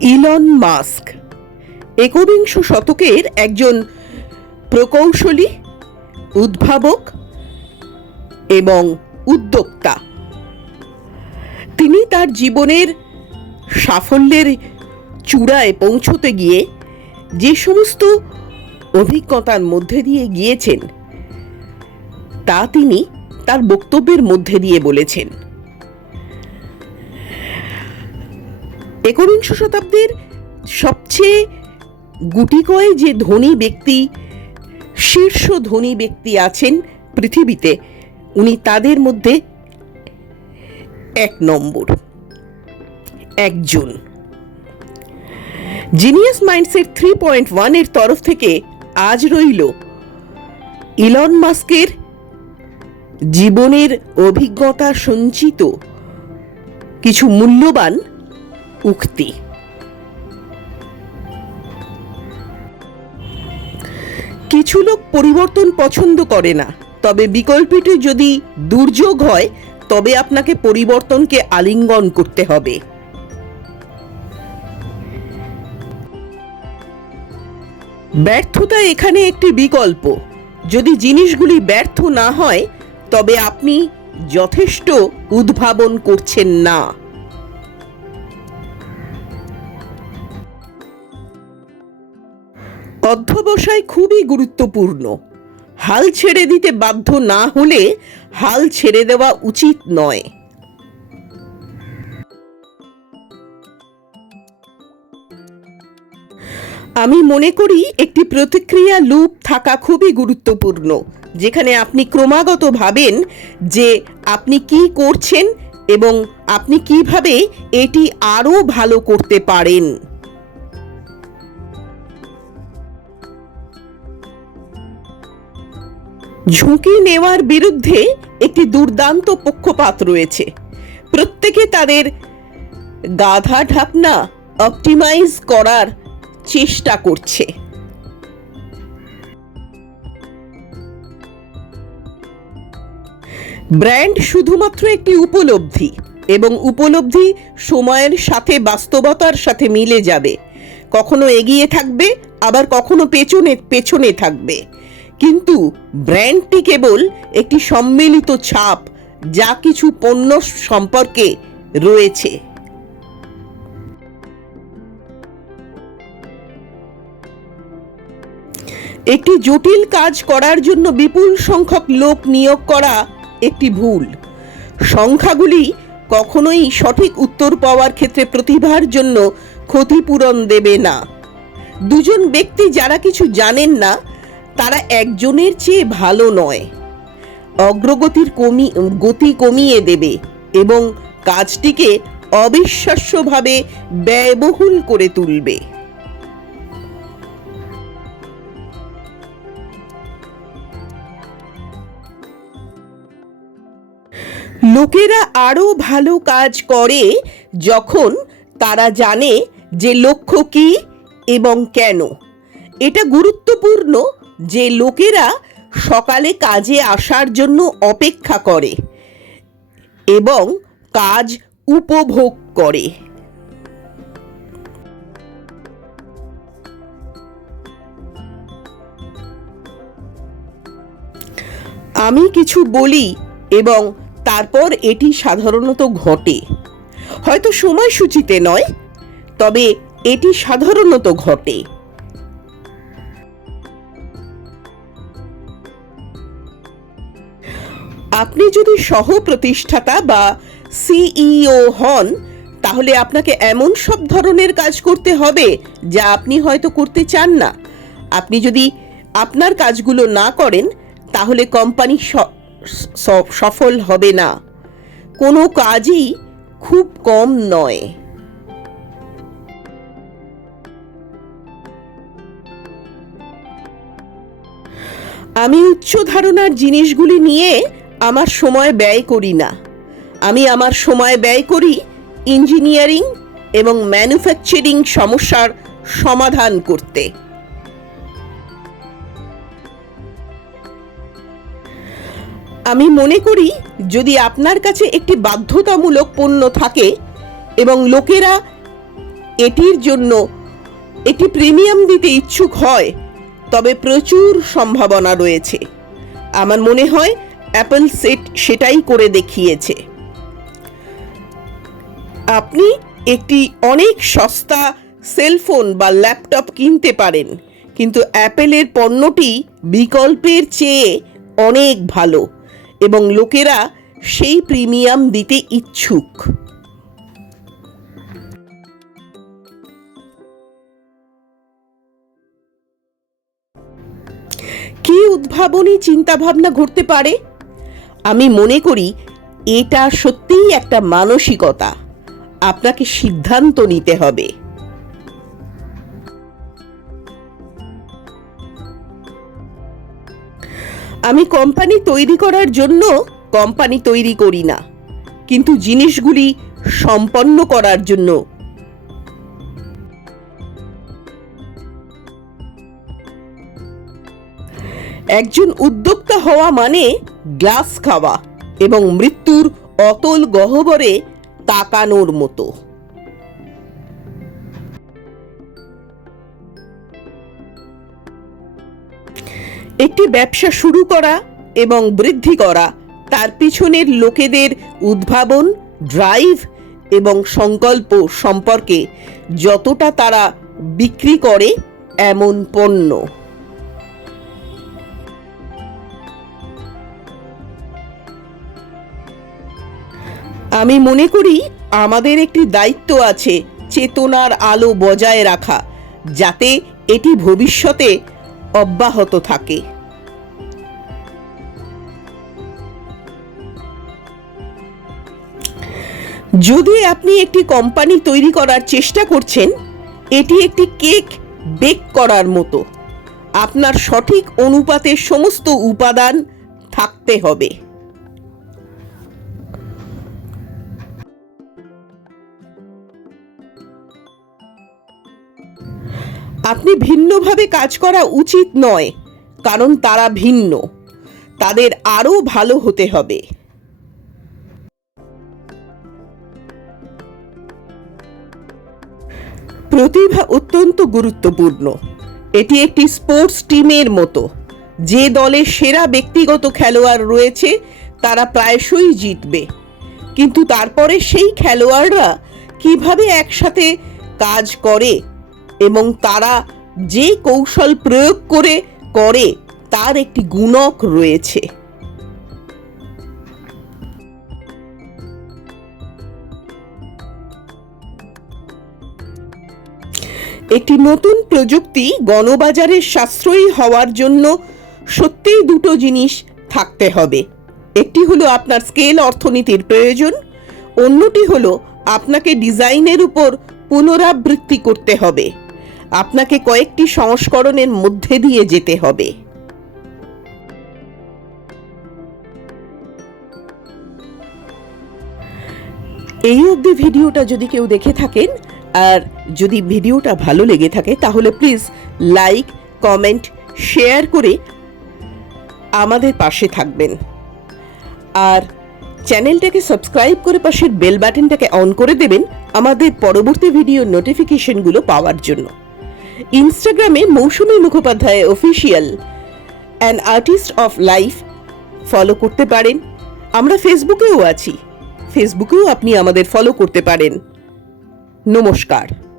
Elon Musk একবিংশ শতকের একজন প্রকৌশলী, উদ্ভাবক এবং উদ্যোক্তা। তিনি তার জীবনের সাফল্যের চূড়ায় পৌঁছতে গিয়ে যে সমস্ত অভিজ্ঞতার মধ্যে দিয়ে গিয়েছেন, তা তিনি তার বক্তব্যের মধ্যে দিয়ে বলেছেন। একবিংশ শতাব্দীর সবচেয়ে গুটিকয় যে ধনী ব্যক্তি, শীর্ষ ধনী ব্যক্তি আছেন পৃথিবীতে, উনি তাদের মধ্যে এক নম্বর, একজন। জিনিয়াস মাইন্ডসের থ্রি পয়েন্ট ওয়ানের তরফ থেকে আজ রইল ইলন মাস্কের জীবনের অভিজ্ঞতা সঞ্চিত কিছু মূল্যবান উক্তি। কিছু লোক পরিবর্তন পছন্দ করে না, তবে বিকল্পটি যদি দুর্যোগ হয়, তবে আপনাকে পরিবর্তনকে আলিঙ্গন করতে হবে। ব্যর্থতা এখানে একটি বিকল্প। যদি জিনিসগুলি ব্যর্থ না হয়, তবে আপনি যথেষ্ট উদ্ভাবন করছেন না। অধ্যবসায় খুবই গুরুত্বপূর্ণ। হাল ছেড়ে দিতে বাধ্য না হলে হাল ছেড়ে দেওয়া উচিত নয়। আমি মনে করি একটি প্রতিক্রিয়া লুপ থাকা খুবই গুরুত্বপূর্ণ, যেখানে আপনি ক্রমাগত ভাবেন যে আপনি কি করছেন এবং আপনি কীভাবে এটি আরও ভালো করতে পারেন। ঝুঁকি নেওয়ার বিরুদ্ধে একটি দুর্দান্ত পক্ষপাত রয়েছে। প্রত্যেকে তাদের গাধা ঢাকনা অপটিমাইজ করার চেষ্টা করছে। ব্র্যান্ড শুধুমাত্র একটি উপলব্ধি এবং উপলব্ধি সময়ের সাথে বাস্তবতার সাথে মিলে যাবে। কখনো এগিয়ে থাকবে, আবার কখনো পেছনে পেছনে থাকবে। কিন্তু ব্র্যান্ডটি কেবল একটি সম্মিলিত ছাপ, যা কিছু পণ্য সম্পর্কে রয়েছে। একটি জটিল কাজ করার জন্য বিপুল সংখ্যক লোক নিয়োগ করা একটি ভুল। সংখ্যাগুলি কখনোই সঠিক উত্তর পাওয়ার ক্ষেত্রে প্রতিভার জন্য ক্ষতিপূরণ দেবে না। দুজন ব্যক্তি যারা কিছু জানেন না তারা একজনের চেয়ে ভালো নয়। অগ্রগতির কমি, গতি কমিয়ে দেবে এবং কাজটিকে অবিশ্বাস্যভাবে ব্যয়বহুল করে তুলবে। লোকেরা আরও ভালো কাজ করে যখন তারা জানে যে লক্ষ্য কি এবং কেন। এটা গুরুত্বপূর্ণ যে লোকেরা সকালে কাজে আসার জন্য অপেক্ষা করে এবং কাজ উপভোগ করে। আমি কিছু বলি এবং তারপর এটি সাধারণত ঘটে। হয়তো সময়সূচিতে নয়, তবে এটি সাধারণত ঘটে। আপনি যদি সহ প্রতিষ্ঠাতা বা সিইও হন, তাহলে আপনাকে এমন সব ধরনের কাজ করতে হবে যা আপনি হয়তো করতে চান না। আপনি যদি আপনার কাজগুলো না করেন, তাহলে কোম্পানি সফল হবে না। কোনো কাজই খুব কম নয়। আমি উচ্চ ধারণার জিনিসগুলি নিয়ে আমার সময় ব্যয় করি না। আমি আমার সময় ব্যয় করি ইঞ্জিনিয়ারিং এবং ম্যানুফ্যাকচারিং সমস্যার সমাধান করতে। আমি মনে করি যদি আপনার কাছে একটি বাধ্যতামূলক পণ্য থাকে এবং লোকেরা এটির জন্য একটি প্রিমিয়াম দিতে ইচ্ছুক হয়, তবে প্রচুর সম্ভাবনা রয়েছে। আমার মনে হয় অ্যাপল সেট সেটাই করে দেখিয়েছে। আপনি একটি অনেক সস্তা সেলফোন বা ল্যাপটপ কিনতে পারেন, কিন্তু অ্যাপেলের পণ্যটি বিকল্পের চেয়ে অনেক ভালো এবং লোকেরা সেই প্রিমিয়াম দিতে ইচ্ছুক। কি উদ্ভাবনী চিন্তাভাবনা ঘটতে পারে? আমি মনে করি এটা সত্যিই একটা মানসিকতা। আপনাকে সিদ্ধান্ত নিতে হবে। আমি কোম্পানি তৈরি করার জন্য কোম্পানি তৈরি করি না, কিন্তু জিনিসগুলি সম্পন্ন করার জন্য। একজন উদ্যোক্তা হওয়া মানে গ্লাস খাওয়া এবং মৃত্যুর অতল গহ্বরে তাকানোর মতো। একটি ব্যবসা শুরু করা এবং বৃদ্ধি করা, তার পিছনের লোকেদের উদ্ভাবন ড্রাইভ এবং সংকল্প সম্পর্কে যতটা তারা বিক্রি করে, এমন পণ্য। আমি মনে করি আমাদের একটি দায়িত্ব আছে চেতনার আলো বজায় রাখা, যাতে এটি ভবিষ্যতে অব্যাহত থাকে। যদি আপনি একটি কোম্পানি তৈরি করার চেষ্টা করছেন, এটি একটি কেক বেক করার মতো। আপনার সঠিক অনুপাতে সমস্ত উপাদান থাকতে হবে। আপনি ভিন্নভাবে কাজ করা উচিত নয়, কারণ তারা ভিন্ন। তাদের আরও ভালো হতে হবে। প্রতিভা অত্যন্ত গুরুত্বপূর্ণ। এটি একটি স্পোর্টস টিমের মতো। যে দলে সেরা ব্যক্তিগত খেলোয়াড় রয়েছে, তারা প্রায়শই জিতবে। কিন্তু তারপরে সেই খেলোয়াড়রা কীভাবে একসাথে কাজ করে এবং তারা যে কৌশল প্রয়োগ করে করে তার একটি গুণক রয়েছে। একটি নতুন প্রযুক্তি গণবাজারে সাশ্রয়ী হওয়ার জন্য সত্যিই দুটো জিনিস থাকতে হবে। একটি হলো আপনার স্কেল অর্থনীতির প্রয়োজন, অন্যটি হলো আপনাকে ডিজাইনের উপর পুনরাবৃত্তি করতে হবে। আপনাকে কয়েকটি সংস্করণের মধ্যে দিয়ে যেতে হবে। এই অবধি ভিডিওটা যদি কেউ দেখে থাকেন, আর যদি ভিডিওটা ভালো লেগে থাকে, তাহলে প্লিজ লাইক, কমেন্ট, শেয়ার করে আমাদের পাশে থাকবেন। আর চ্যানেলটাকে সাবস্ক্রাইব করে পাশের বেল বাটনটাকে অন করে দেবেন আমাদের পরবর্তী ভিডিও নোটিফিকেশনগুলো পাওয়ার জন্য। ইনস্টাগ্রামে Mousumi Mukhopadhyay official an artist of life follow করতে পারেন। আমরা ফেসবুকেও আছি। ফেসবুকেও আপনি আমাদের ফলো করতে পারেন। নমস্কার।